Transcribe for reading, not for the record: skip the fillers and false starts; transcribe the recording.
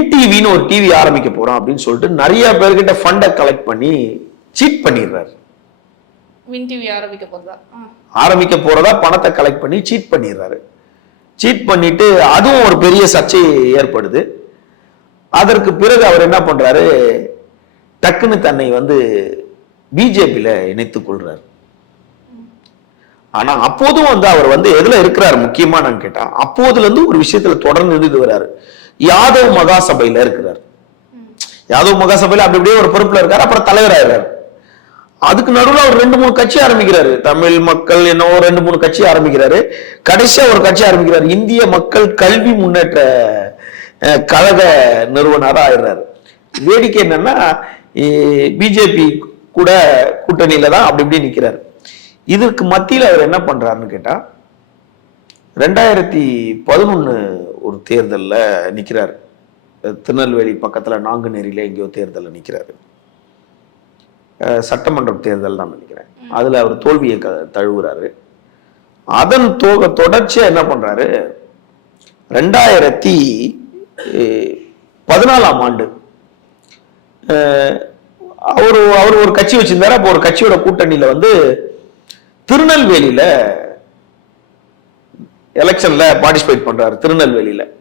Win டிவின்னு ஒரு TV ஆரம்பிக்க போறோம் அப்படின்னு சொல்லிட்டு நிறைய பேர்கிட்ட ஃபண்டை கலெக்ட் பண்ணி சீட் பண்ணிடுறாரு. வின் டிவி ஆரம்பிக்க போறதா பணத்தை கலெக்ட் பண்ணி சீட் பண்ணிடுறாரு. சீட் பண்ணிட்டு அதுவும் ஒரு பெரிய சர்ச்சை ஏற்படுது. அதற்கு பிறகு அவர் என்ன பண்றாரு, டக்குன்னு தன்னை பிஜேபியில இணைத்துக் கொள்றாரு. ஆனா அப்போதும் அவர் எதுல இருக்கிறார் முக்கியமா நான் கேட்டா, அப்போதுல இருந்து ஒரு விஷயத்துல தொடர்ந்து இது வர்றாரு. யாதவ் மகாசபையில இருக்கிறார். யாதவ் மகாசபையில அப்படி அப்படியே ஒரு பொறுப்புல இருக்காரு. அப்புறம் தலைவராகிறார். அதுக்கு நடுவில் அவர் 2-3 கட்சி ஆரம்பிக்கிறாரு. தமிழ் மக்கள் என்னவோ 2-3 கட்சி ஆரம்பிக்கிறாரு. கடைசியா ஒரு கட்சி ஆரம்பிக்கிறாரு, இந்திய மக்கள் கல்வி முன்னேற்ற கழக நிறுவனரா ஆயிடுறாரு. வேடிக்கை என்னன்னா, பிஜேபி கூட கூட்டணியில தான் அப்படி இப்படி நிக்கிறாரு. இதற்கு மத்தியில் அவர் என்ன பண்றாருன்னு கேட்டா, 2011 ஒரு தேர்தல்ல நிக்கிறாரு. திருநெல்வேலி பக்கத்துல நாங்குநேரியில எங்கேயோ தேர்தலில் நிக்கிறாரு. சட்டமன்ற தேர்தல் தான் நினைக்கிறேன். அதுல அவர் தோல்வியை தழுவுறாரு. அதன் தொடர்ச்சியா என்ன பண்றாரு, 2014 ஆண்டு அவர் ஒரு கட்சி வச்சிருந்தாரு. அப்போ ஒரு கட்சியோட கூட்டணியில திருநெல்வேலியில எலெக்ஷன்ல பார்ட்டிசிபேட் பண்றாரு. திருநெல்வேலியில